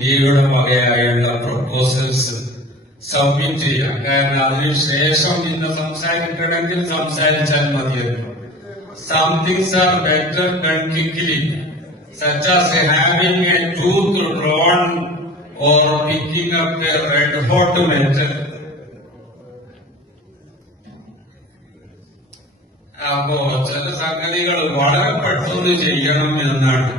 ഇന്ത്യയുടെ വകയായുള്ള proposals submit ചെയ്യാം കാരണം അതിനുശേഷം ഇന്ന് സംസാരിക്കണമെങ്കിൽ സംസാരിച്ചാൽ മതിയല്ലോ somethings are better done quickly such as having a tooth drawn or picking up a red hot metal. അപ്പോ ചില സംഗതികൾ വളരെ പെട്ടെന്ന് ചെയ്യണം എന്നാണ്.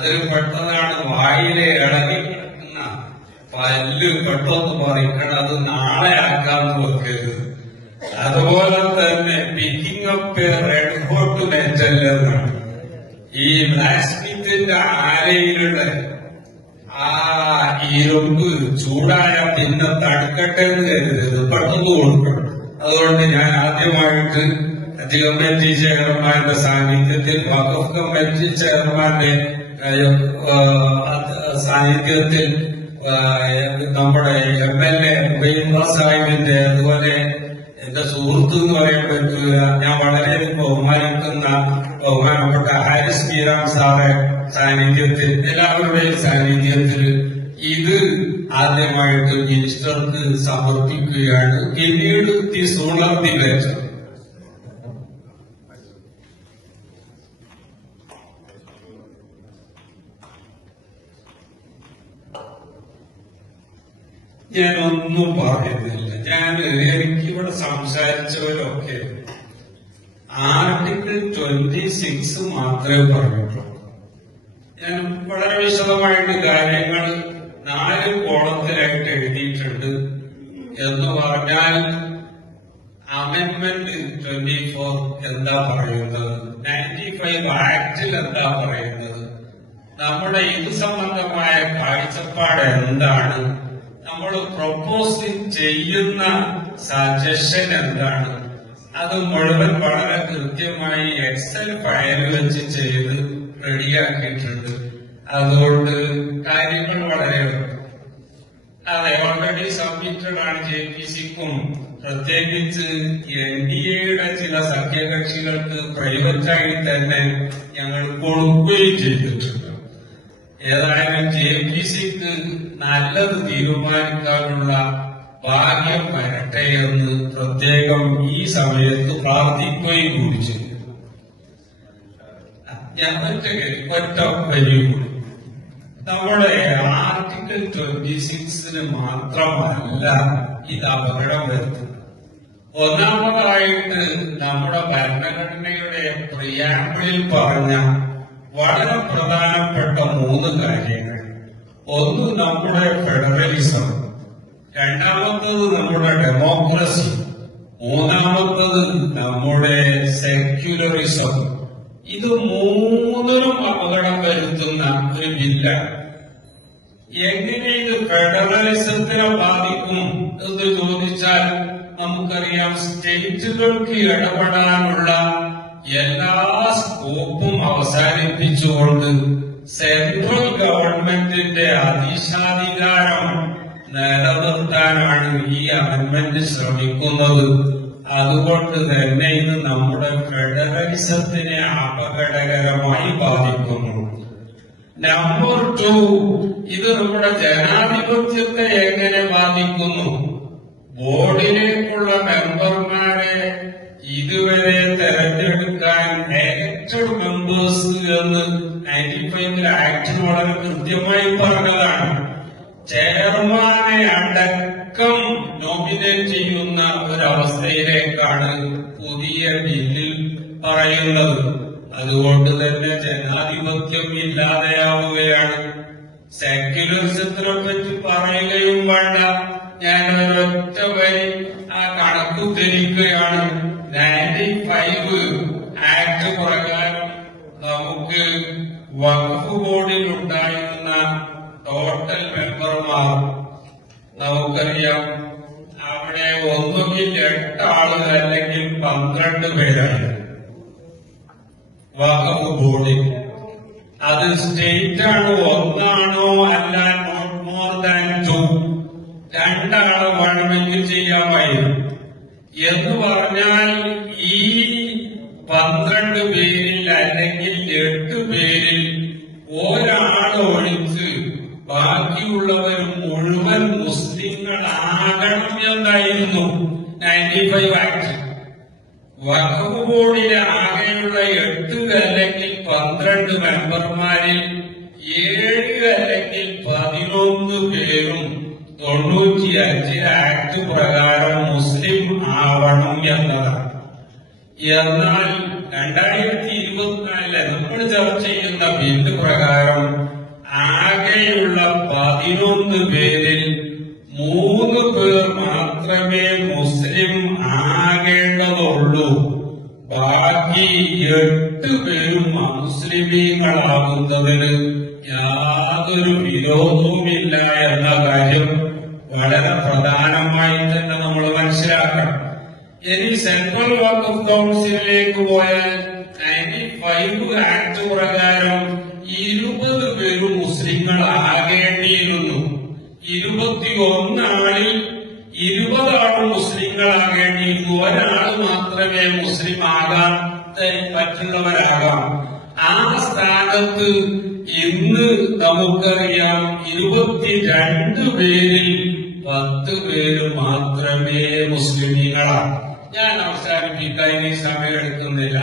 അതിൽ പെട്ടെന്നാണ് വായിലെ ഇളകി കിടക്കുന്ന പല്ല് പെട്ടെന്ന് പറിക്കണം അത് നാളെ ആക്കാന്ന് വെക്കരുത്. അതുപോലെ തന്നെ picking up red hot metal ഈ ബ്ലാക്ക് സ്മിത്തിന്റെ ആലയിലുള്ള ആ ഇരുമ്പ് ചൂടായ പിന്നെ തടുക്കട്ടെ എന്ന് കരുതരുത്. പെട്ടെന്ന് കൊടുക്കണം. അതുകൊണ്ട് ഞാൻ ആദ്യമായിട്ട് കമ്മിറ്റി ചെയർമാന്റെ സാന്നിധ്യത്തിൽ വഖഫ് കമ്മിറ്റി ചെയർമാന്റെ സാന്നിധ്യത്തിൽ നമ്മുടെ എം എൽ എ ഉബൈദുള്ള സാഹിബിന്റെ അതുപോലെ എന്റെ സുഹൃത്ത് എന്ന് പറയാൻ പറ്റില്ല ഞാൻ വളരെ ബഹുമാനിക്കുന്ന ബഹുമാനപ്പെട്ട ഹാരിസ് ബീറാം സാറെ സാന്നിധ്യത്തിൽ എല്ലാവരുടെയും സാന്നിധ്യത്തിൽ ഇത് ആദ്യമായിട്ട് മിനിസ്റ്റർക്ക് സമർപ്പിക്കുകയാണ്. പിന്നീട് ദി സോളർ ഒന്നും പറയുന്നില്ല. ഞാൻ എനിക്കിവിടെ സംസാരിച്ചവരൊക്കെ ആർട്ടിക്കിൾ ട്വന്റി സിക്സ് മാത്രമേ പറഞ്ഞിട്ടുള്ളൂ. ഞാൻ വളരെ വിശദമായിട്ട് കാര്യങ്ങൾ നാല് കോളത്തിലായിട്ട് എഴുതിയിട്ടുണ്ട് എന്ന് പറഞ്ഞാൽ അമെന്റ്മെന്റ് ട്വന്റി ഫോർ എന്താ പറയുന്നത്? നയന്റി ഫൈവ് ആക്ടിൽ എന്താ പറയുന്നത്? നമ്മുടെ ഇത് സംബന്ധമായ കാഴ്ചപ്പാട് എന്താണ്? നമ്മൾ പ്രൊപ്പോസ് ചെയ്യുന്ന സജഷൻ എന്താണ്? അത് മുഴുവൻ വളരെ കൃത്യമായി എക്സൽ ഫയൽ വെച്ച് ചെയ്ത് റെഡിയാക്കിയിട്ടുണ്ട്. അതുകൊണ്ട് കാര്യങ്ങൾ വളരെ അതെ ഓൾറെഡി സബ്മിറ്റഡ് ആണ് ജെ പി സിക്കും പ്രത്യേകിച്ച് എൻ ഡി എയുടെ ചില സഖ്യകക്ഷികൾക്ക് പ്രൈവറ്റായി തന്നെ ഞങ്ങൾ കൊടുക്കുകയും ചെയ്തിട്ടുണ്ട്. ഏതായാലും ജെ പി സിക്ക് നല്ലത് തീരുമാനിക്കാനുള്ള ഭാഗ്യം വരട്ടെ എന്ന് പ്രത്യേകം ഈ സമയത്ത് പ്രാർത്ഥിക്കുകയും കൂടി നമ്മുടെ ആർട്ടിക്കിൾ ട്വന്റി സിക്സിന് മാത്രമല്ല ഇത് അപകടം വരുത്തുന്നത്. ഒന്നാമതായിട്ട് നമ്മുടെ ഭരണഘടനയുടെ പ്രിയാമ്പിളിൽ പറഞ്ഞ വളരെ പ്രധാനപ്പെട്ട മൂന്ന് കാര്യങ്ങൾ. ഒന്ന് നമ്മുടെ ഫെഡറലിസം രണ്ടാമത്തത് നമ്മുടെ ഡെമോക്രസി മൂന്നാമത്തത് നമ്മുടെ സെക്യുലറിസം ഇത് മൂന്നിനും അപകടം വരുത്തുന്ന ഒരു ബില്ലാണ് എങ്ങനെ ഇത് ഫെഡറലിസത്തിനെ ബാധിക്കും എന്ന് ചോദിച്ചാൽ നമുക്കറിയാം സ്റ്റേറ്റുകൾക്ക് ഇടപെടാനുള്ള എല്ലാ സ്കോപ്പും അവസാനിപ്പിച്ചുകൊണ്ട് സെൻട്രൽ ഗവൺമെന്റിന്റെ അതീശാധികാരം നിലനിർത്താനാണ് ഈ അമെന്റ്മെന്റ് ശ്രമിക്കുന്നത്. അതുകൊണ്ട് തന്നെ ഇത് നമ്മുടെ ഫെഡറലിസത്തിനെ അപകടകരമായി ബാധിക്കുന്നു. നമ്പർ ടു ഇത് നമ്മുടെ ജനാധിപത്യത്തെ എങ്ങനെ ബാധിക്കുന്നു? ബോർഡിലേക്കുള്ള മെമ്പർമാരെ ഇതുവരെ തെരഞ്ഞെടുക്കാൻ എലക്ടഡ് മെമ്പേഴ്സ് എന്ന് നയന്റി ഫൈവിൽ ആക്ട് വളരെ കൃത്യമായി പറഞ്ഞതാണ്. ചെയർമാനെ അടക്കം നോമിനേറ്റ് ചെയ്യുന്ന ഒരവസ്ഥയിലേക്കാണ് പുതിയ ബില്ലിൽ പറയുന്നത്. അതുകൊണ്ട് തന്നെ ജനാധിപത്യം ഇല്ലാതെയാവുകയാണ്. സെക്യുലറിസത്തിനെ പറ്റി പറയുകയും വേണ്ട. വഖഫ് ബോർഡിൽ ഉണ്ടായിരുന്ന ടോട്ടൽ മെമ്പർമാർ നമുക്കറിയാം അവിടെ ഒന്നുകിൽ എട്ട് ആളുകൾ അല്ലെങ്കിൽ പന്ത്രണ്ട് പേരാണ്. വഖഫ് ബോർഡിൽ അത് സ്റ്റേറ്റ് ആണ് ഒന്നാണോ അല്ല നോട്ട് മോർ ദാൻ ടു രണ്ടാളെ വേണമെങ്കിൽ ചെയ്യാമായിരുന്നു. എന്ന് പറഞ്ഞാൽ ഈ പന്ത്രണ്ട് പേരിൽ അല്ലെങ്കിൽ എട്ട് പേരിൽ ഒരാൾ ഒഴിച്ച് ബാക്കി ബാക്കിയുള്ളവർ മുഴുവൻ മുസ്ലിങ്ങളാകണം എന്നായിരുന്നു നയന്റി ഫൈവ് ആക്ട് വഖഫ് ബോർഡിലെ ആകെയുള്ള എട്ട് അല്ലെങ്കിൽ പന്ത്രണ്ട് മെമ്പർമാരിൽ ഏഴ് അല്ലെങ്കിൽ പതിനൊന്ന് പേരും തൊണ്ണൂറ്റിയഞ്ച് ആക്ട് പ്രകാരം മുസ്ലിം ആവണം എന്നതാണ്. എന്നാൽ രണ്ടായിരത്തി ചർച്ച ചെയ്യുന്ന ബില്ല് പ്രകാരം ആകെയുള്ള പതിനൊന്ന് പേരിൽ മൂന്ന് പേർ മാത്രമേ മുസ്ലിം ആകേണ്ടതുള്ളൂ. ബാക്കി എട്ട് പേരും മുസ്ലിമീങ്ങളാകുന്നതിന് യാതൊരു വിരോധവുമില്ല എന്ന കാര്യം വളരെ പ്രധാനമായി തന്നെ നമ്മൾ മനസ്സിലാക്കണം. ഇനി സെൻട്രൽ വഖഫ് കൗൺസിലിലേക്ക് പോയാൽ നയന്റി ഫൈവ് ആക്ട് പ്രകാരം ഇരുപത് പേരും മുസ്ലിങ്ങൾ ആകേണ്ടിയിരുന്നു ഇരുപത്തി ഒന്നാളിൽ ഇരുപതാളും മുസ്ലിങ്ങളാകേണ്ടിയിരുന്നു. ഒരാൾ മാത്രമേ മുസ്ലിം ആകാൻ പറ്റുന്നവരാകാം. ആ സ്ഥാനത്ത് ഇന്ന് നമുക്കറിയാം ഇരുപത്തിരണ്ട് പേരിൽ പത്ത് പേര് മാത്രമേ മുസ്ലിമീങ്ങളാണ് ഞാൻ അവസാനിപ്പിക്കാൻ ഈ സമയം എടുക്കുന്നില്ല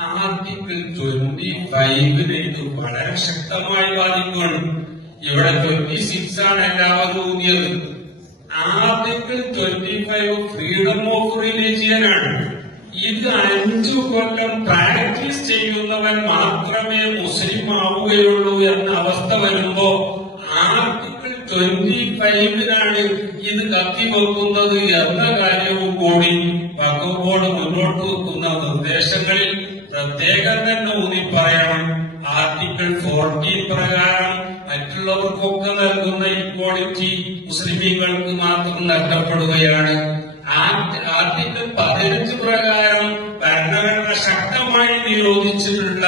ആർട്ടിക്കിൾ ട്വന്റി ഫൈവിനെ ഇത് വളരെ ശക്തമായി ബാധിക്കുകയാണ് ഇവിടെ ട്വന്റി സിക്സ് ആണ് എല്ലാവരും ഊന്നിയത് article twenty five freedom of റിലീജിയനാണ് ഇത് അഞ്ചു കൊല്ലം പ്രാക്ടീസ് ചെയ്യുന്നവൻ മാത്രമേ മുസ്ലിം ആവുകയുള്ളൂ എന്ന അവസ്ഥ വരുമ്പോ ആർട്ടിക്കിൾ ട്വന്റി ഫൈവിനാണ് ഇത് കത്തിവെക്കുന്നത് എന്ന കാര്യവും കൂടി വകുപ്പോട് മുന്നോട്ട് വെക്കുന്ന നിർദ്ദേശങ്ങളിൽ പ്രത്യേകം തന്നെ ഊന്നി പറയണം. ആർട്ടിക്കിൾ ഫോർട്ടീൻ പ്രകാരം മറ്റുള്ളവർക്കൊക്കെ നൽകുന്ന ഇക്വാളിറ്റി മുസ്ലിമീങ്ങൾക്ക് മാത്രം നഷ്ടപ്പെടുകയാണ് ആർട്ടിക്കിൾ പതിനഞ്ച് പ്രകാരം ഭരണഘടന ശക്തമായി നിരോധിച്ചിട്ടുള്ള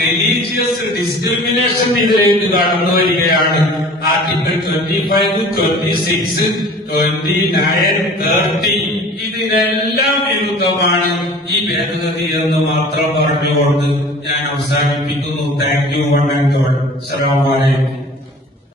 റിലീജിയസ് ഡിസ്ക്രിമിനേഷൻ ഇതിലേക്ക് കടന്നു വരികയാണ്. Article twenty five twenty six twenty nine thirty ഇതിനെല്ലാം വിരുദ്ധമാണ് ഈ ഭേദഗതി എന്ന് മാത്രം പറഞ്ഞുകൊണ്ട് ഞാൻ അവസാനിപ്പിക്കുന്നു. Thank you one and all അസ്സലാമു അലൈക്കും